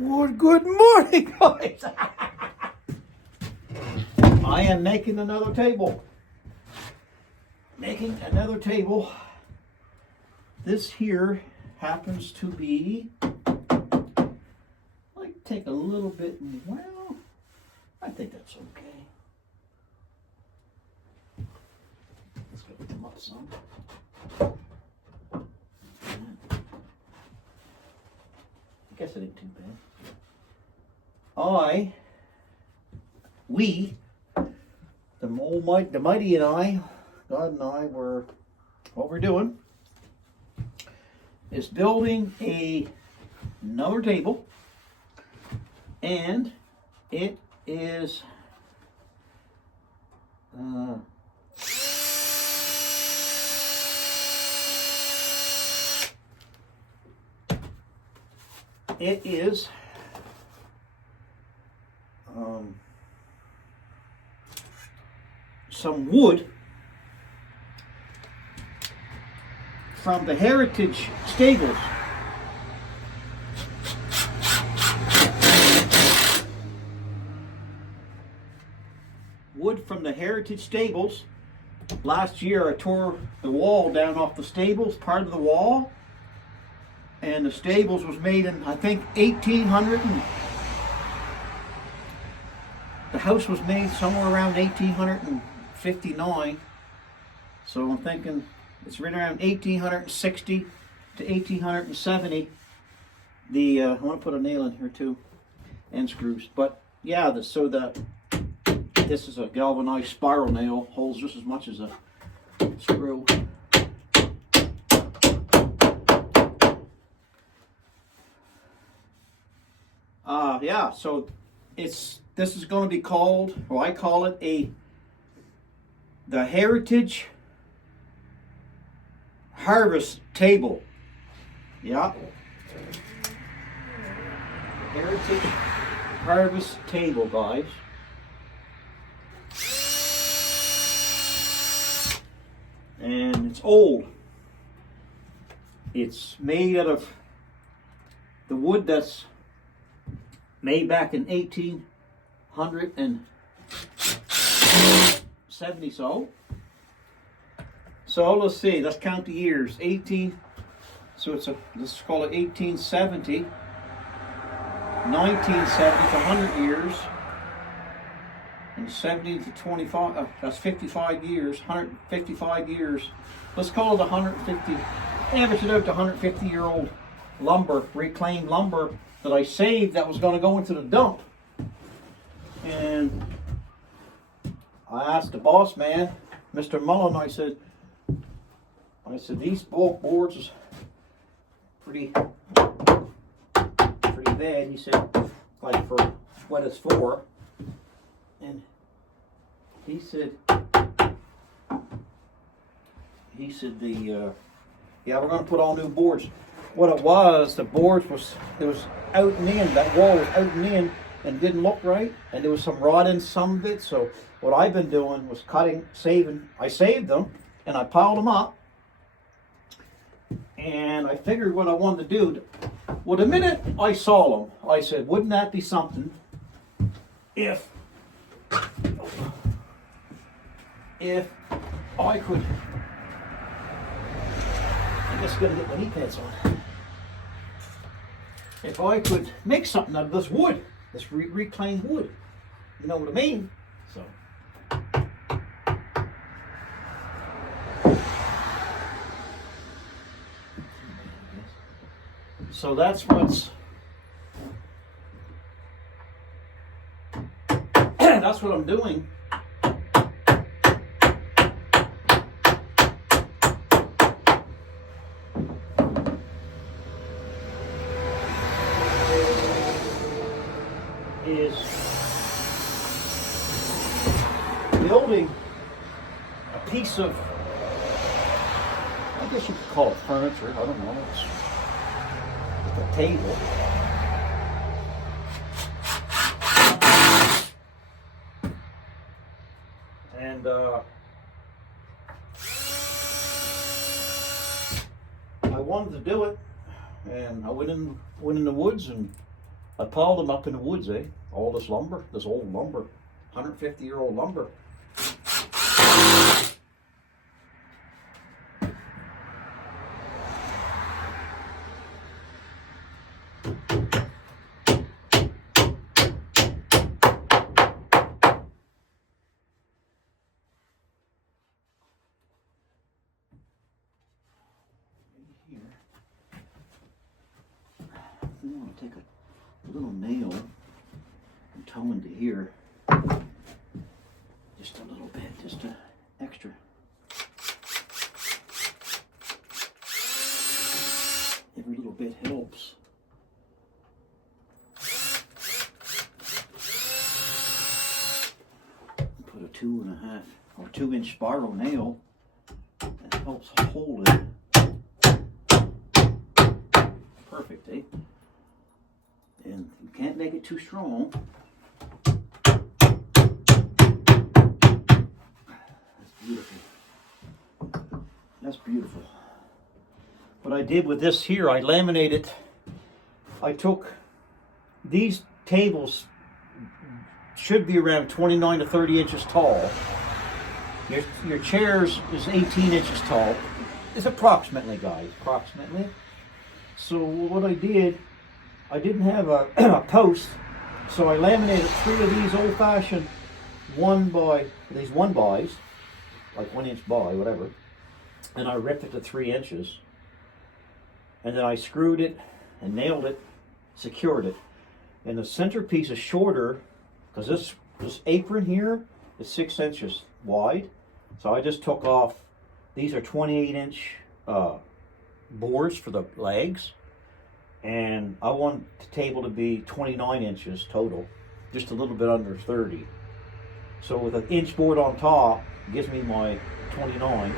Well, good morning, guys. I am making another table. This here happens to be, like, take a little bit, well, I think that's okay. Let's go them up some. I guess it ain't too bad. The mighty and I, God and I, what we're doing is building another table, and it is some wood from the Heritage Stables. Wood from the Heritage Stables, last year I tore the wall down off the stables, part of the wall. And the stables was made in, I think, 1800. And the house was made somewhere around 1859. So I'm thinking it's right around 1860 to 1870. I want to put a nail in here too, and screws. But yeah, this is a galvanized spiral nail, holds just as much as a screw. Yeah, so this is going to be called, or I call it the Heritage Harvest Table. Yeah. Heritage Harvest Table, guys. And it's old. It's made out of the wood that's made back in 1870 so. So let's see, let's count the years. Let's call it 1870. 1970 to 100 years. And 70 to 25, that's 55 years, 155 years. Let's call it 150, average it out to 150-year-old lumber, reclaimed lumber that I saved that was going to go into the dump. And I asked the boss man, Mr. Mullen, I said, these bulk boards is pretty bad. He said, like for what it's for. And he said yeah, we're going to put all new boards. What it was, the boards it was out and in, that wall was out and in and didn't look right, and there was some rot in some of it. So what I've been doing was I saved them and I piled them up, and I figured what I wanted to do. Well, the minute I saw them, I said, wouldn't that be something if I could, I just gotta get my knee pads on. If I could make something out of this wood, this reclaimed wood, you know what I mean? So that's that's what I'm doing. Is building a piece of, I guess you could call it furniture, I don't know, it's a table. And I wanted to do it, and I went in the woods and I piled them up in the woods, all this lumber, this old lumber, 150-year-old lumber. Here, I'm going to take a little nail and toe into here, just a little bit, just a extra. Every little bit helps. Put a 2.5 or 2-inch spiral nail that helps hold it. Perfect, eh? And you can't make it too strong. That's beautiful. That's beautiful. What I did with this here, I laminated. I took these tables, should be around 29 to 30 inches tall. your chairs is 18 inches tall. It's approximately, guys, approximately. So what I did, I didn't have a, a post, so I laminated 3 of these old-fashioned these 1x, like 1 inch by, whatever, and I ripped it to 3 inches, and then I screwed it and nailed it, secured it. And the centerpiece is shorter because this apron here is 6 inches wide, so I just took off. These are 28-inch boards for the legs, and I want the table to be 29 inches total, just a little bit under 30. So with an inch board on top, gives me my 29.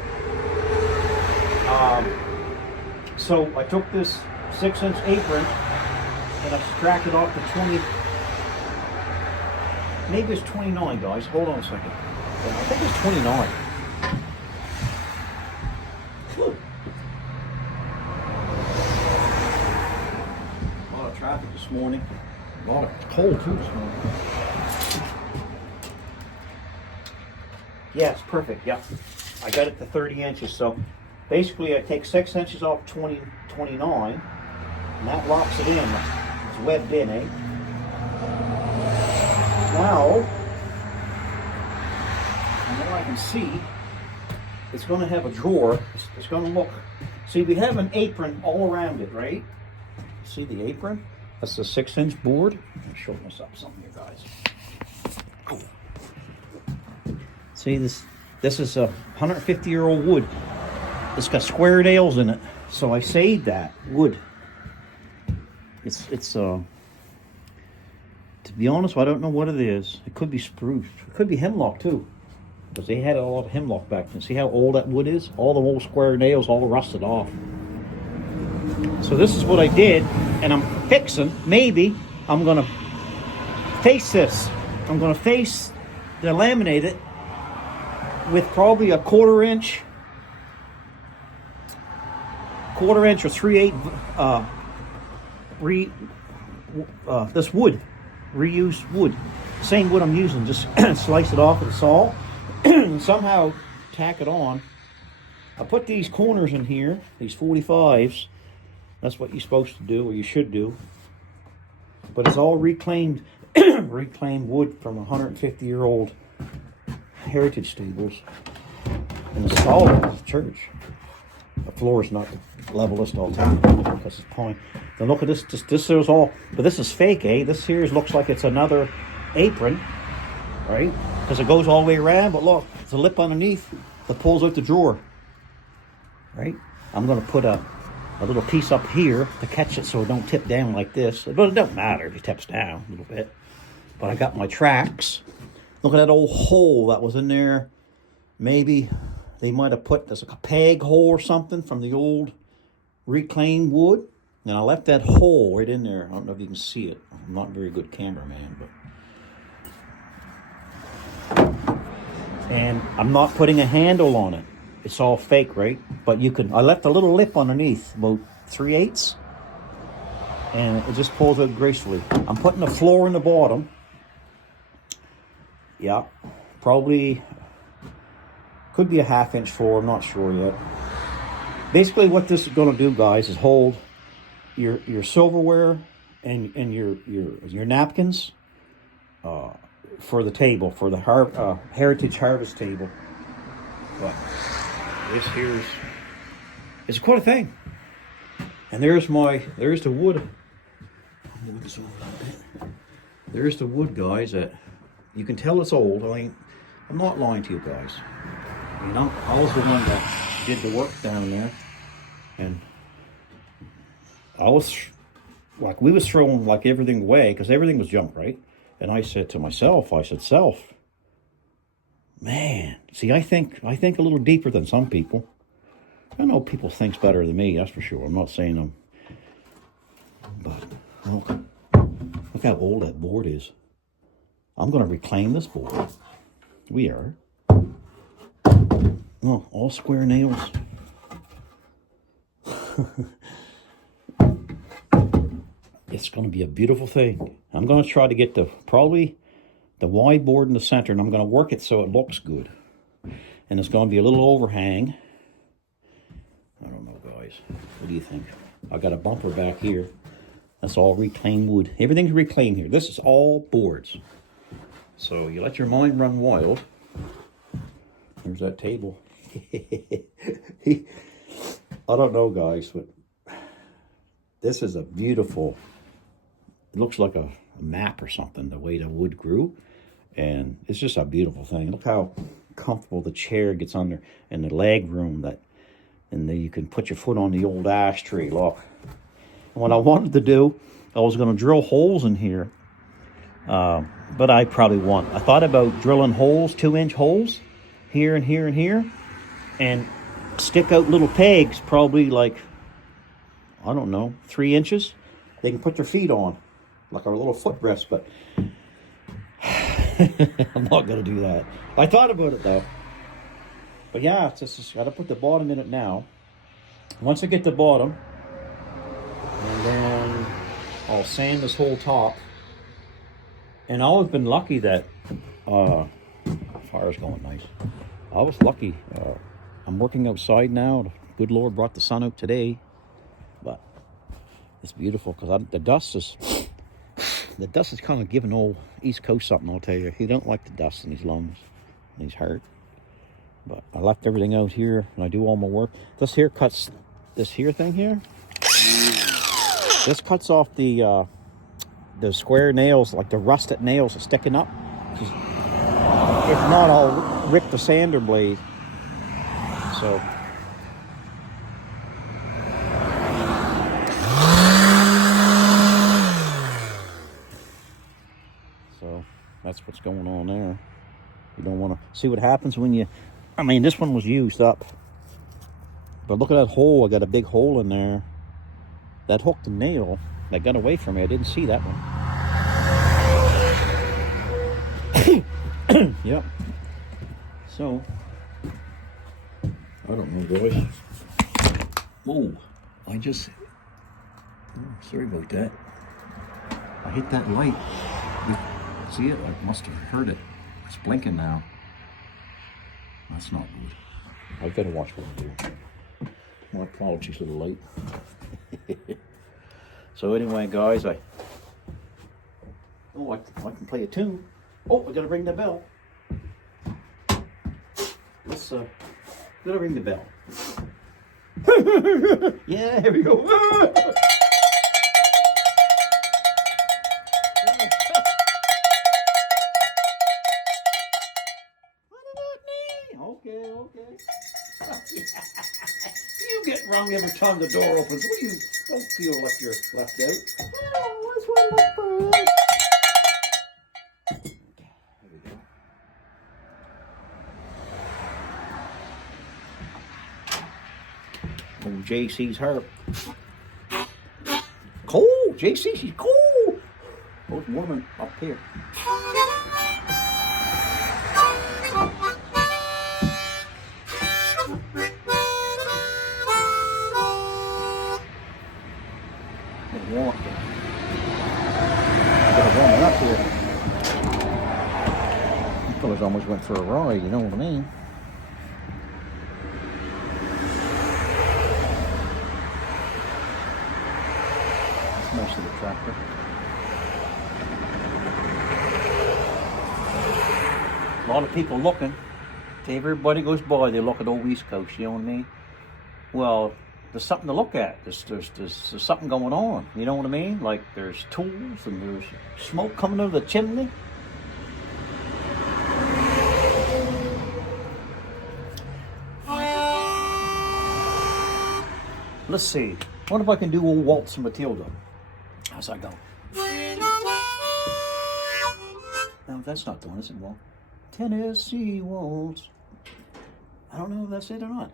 So I took this 6-inch apron and I extracted off the 20. Maybe it's 29, guys. Hold on a second. Yeah, I think it's 29. A lot of traffic this morning. A lot of cold too this morning. Yeah, it's perfect. Yeah, I got it to 30 inches. So basically, I take 6 inches off 29, and that locks it in. It's webbed in, eh? Now, from what I can see, it's going to have a drawer. It's going to look. See, we have an apron all around it, right? See the apron? That's the 6-inch board. I'll show this up something here, guys. See, this is a 150-year-old wood. It's got square nails in it, so I saved that wood. It's to be honest, I don't know what it is. It could be spruce. It could be hemlock too, because they had a lot of hemlock back then. See how old that wood is? All the old square nails all rusted off. So this is what I did, and I'm fixing. Maybe I'm gonna face this. I'm gonna face the laminate it with probably a quarter inch or 3/8 this wood, reused wood, same wood I'm using. Just slice it off with a saw and somehow tack it on. I put these corners in here, these 45s. That's what you're supposed to do, or you should do. But it's all reclaimed wood from 150-year-old heritage stables. And it's solid church. The floor is not the levelest all the time because it's pine. Then look at this. This is all, but this is fake, eh? This here looks like it's another apron, right? Because it goes all the way around. But look, it's a lip underneath that pulls out the drawer, right? I'm going to put a little piece up here to catch it so it don't tip down like this. But it don't matter if it tips down a little bit. But I got my tracks. Look at that old hole that was in there. Maybe they might have put there's like a peg hole or something from the old reclaimed wood. And I left that hole right in there. I don't know if you can see it. I'm not a very good cameraman, but. And I'm not putting a handle on it. It's all fake, right? But you can. I left a little lip underneath, about 3/8, and it just pulls out gracefully. I'm putting the floor in the bottom. Yeah, probably could be a 1/2-inch floor. I'm not sure yet. Basically, what this is going to do, guys, is hold your silverware and your napkins for the table, for the heritage harvest table. But this here's it's quite a thing. And there's the wood. There's the wood, guys. That you can tell it's old. I mean, I'm not lying to you guys. You know, I was the one that did the work down there, and I was like, we was throwing like everything away because everything was junk, right? And I said to myself, self, man, see, I think a little deeper than some people. I know people thinks better than me, that's for sure. I'm not saying them, but look how old that board is. I'm going to reclaim this board. We are. Oh, all square nails. It's going to be a beautiful thing. I'm going to try to get probably the wide board in the center, and I'm going to work it so it looks good. And it's going to be a little overhang. I don't know, guys. What do you think? I got a bumper back here. That's all reclaimed wood. Everything's reclaimed here. This is all boards. So you let your mind run wild. There's that table. I don't know, guys, but this is a beautiful, it looks like a map or something, the way the wood grew. And it's just a beautiful thing. Look how comfortable the chair gets under, and the leg room that, and then you can put your foot on the old ash tree. Look. And what I wanted to do, I was going to drill holes in here, but I probably won't. I thought about drilling holes, 2-inch holes, here and here and here, and stick out little pegs, probably like, I don't know, 3 inches. They can put their feet on, like a little footrest, but I'm not going to do that. I thought about it, though. But yeah, it's just got to put the bottom in it now. Once I get the bottom, and then I'll sand this whole top. And I've always been lucky that fire's going nice. I was lucky. I'm working outside now. The good Lord brought the sun out today, but it's beautiful because the dust is kind of giving old East Coast something. I'll tell you, he don't like the dust in his lungs, and he's hurt. But I left everything out here, and I do all my work. This here cuts this here thing here. This cuts off the square nails, like the rusted nails are sticking up. If not, I'll rip the sander blade. So that's what's going on there. You don't want to see what happens when you, I mean, this one was used up, but look at that hole. I got a big hole in there that hooked the nail that got away from me. I didn't see that one. Yep. So I don't know, boys. Whoa, sorry about that. I hit that light. See it? I must have heard it. It's blinking now. That's not good. I've got to watch what I do. My apologies to the light. So anyway, guys, I can play a tune. Oh, I gotta ring the bell. Let's gotta ring the bell. Yeah, here we go. Okay. You get rung every time the door opens. What do you don't feel like you're left out? Oh, that's one more bird. There we go. Oh, JC's her. Cold. JC, she's cold. Oh, it's warming up here. Fellas almost went for a ride, you know what I mean? That's most of the tractor. A lot of people looking. Everybody goes by, they look at old East Coast, you know what I mean? Well, there's something to look at. There's something going on, you know what I mean? Like there's tools and there's smoke coming out of the chimney. Let's see. What if I can do old Waltz and Matilda? How's that go? No, that's not the one, is it? Well, Tennessee Waltz. I don't know if that's it or not.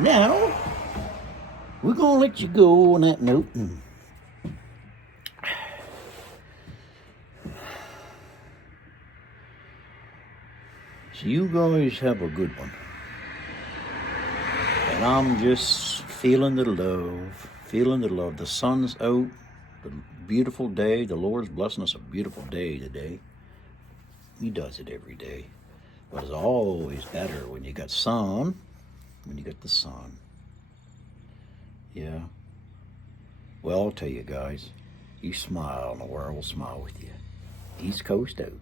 Now, we're going to let you go on that note. So you guys have a good one. And I'm just feeling the love, feeling the love. The sun's out, the beautiful day. The Lord's blessing us a beautiful day today. He does it every day. But it's always better when you got sun, when you got the sun. Yeah. Well, I'll tell you guys, you smile and the world will smile with you. East Coast out.